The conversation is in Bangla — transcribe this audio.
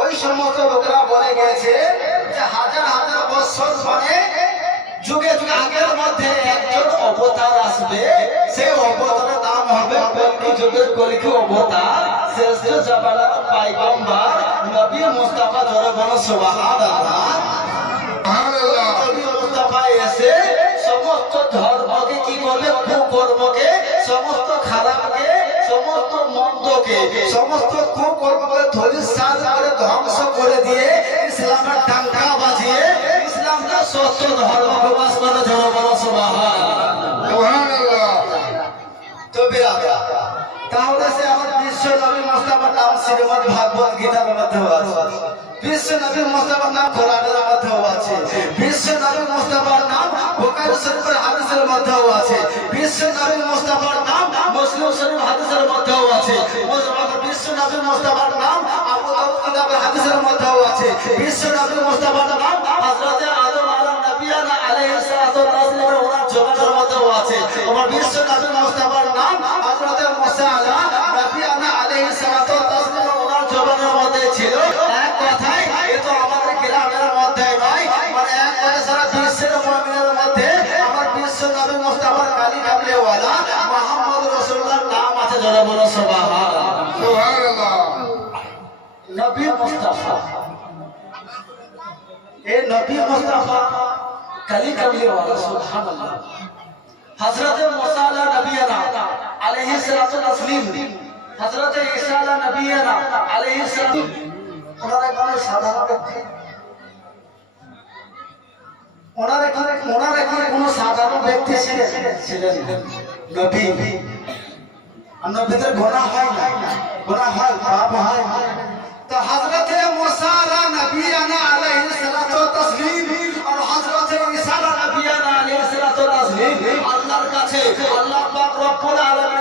ওই সমস্ত লোকেরা বলে গেছে যে হাজার হাজার বছর পরে যুগে যুগে আগের মধ্যে একজন অবতার আসবে, সেই অবতারের নাম হবে কলিযুগের যুগের কলিযুগ অবতার শ্রেষ্ঠ জামানার পয়গম্বর নবী মুস্তাফা। জোরে বলো সুবহানাল্লাহ। সুবহানাল্লাহ। নবী মুস্তাফা এসে সমস্ত ধর্মকে কি করবে? কুকর্মকে, সমস্ত খারাপকে, সমস্ত মন্দকে, সমস্ত কুকর্মকে ধূলিসাৎ করে ধ্বংস করে দিয়ে ইসলামের ডাঙ্কা বাজিয়ে ইসলামটা সত্য ধর্ম প্রকাশ করে। জোরে বলো সুবহানাল্লাহ। তো বিরাদর, তাহলে সে আমার বিশ্ব নবী মুস্তাফার নাম শ্রীমদ ভাগবত গীতার মধ্যেও আছে, বিশ্ব নবী মুস্তাফার নাম কোরআনের মধ্যেও আছে, বিশ্ব নবী মুস্তাফার নাম বুখারী শরীফের হাদিসের মধ্যেও আছে, বিশ্ব নবী মুস্তাফার নাম মুসলিম শরীফ হাদিসের মধ্যেও আছে, বিশ্ব নবী মুস্তাফার নাম আবু দাউদ কিতাবের হাদিসের মধ্যেও আছে, বিশ্ব নবী মুস্তাফার নাম হযরত আদম আলাইহিস সালাতু ওয়াস সালামের ওনার জবানের মধ্যেও আছে। আমার বিশ্ব নবী মুস্তাফার নাম হযরত মুসা আলাইহিস সালাতু ওয়াস সালামের ওনার জবানের মধ্যে ছিল। এক কথায় এ তো আমাদের গ্রামের মধ্যে নয়, মানে এক কথা সারা বিশ্বের মুমিনের মধ্যে আমার বিশ্ব নবী মুস্তাফার কালি কামলেওয়ালা মুহাম্মদ রাসূলুল্লাহর নাম আছে। জোরে বলো সুবহানাল্লাহ। নবী মুস্তাফা, এ নবী মুস্তাফা কালি কামলেওয়ালা সুবহানাল্লাহ। হযরত মুসা আলা নবিয়ানা আলাইহিস সালাতু তাসলিম, হযরত ঈসা আলা নবিয়ানা আলাইহিস সালাম, ওনারা কোন সাধারণ ব্যক্তি? ওনারা কোন সাধারণ ব্যক্তি ছিলেন? নবী। আর নবীদের গুনাহ হয় না? গুনাহ হয়, পাপ হয়। তো হযরত মুসা আলা নবিয়ানা আলাইহিস সালাতু তাসলিম আর হযরত ঈসা আলা নবিয়ানা আলাইহিস সালাতু তাসলিম আল্লাহর কাছে আল্লাহ পাক রব্বুল আলামিন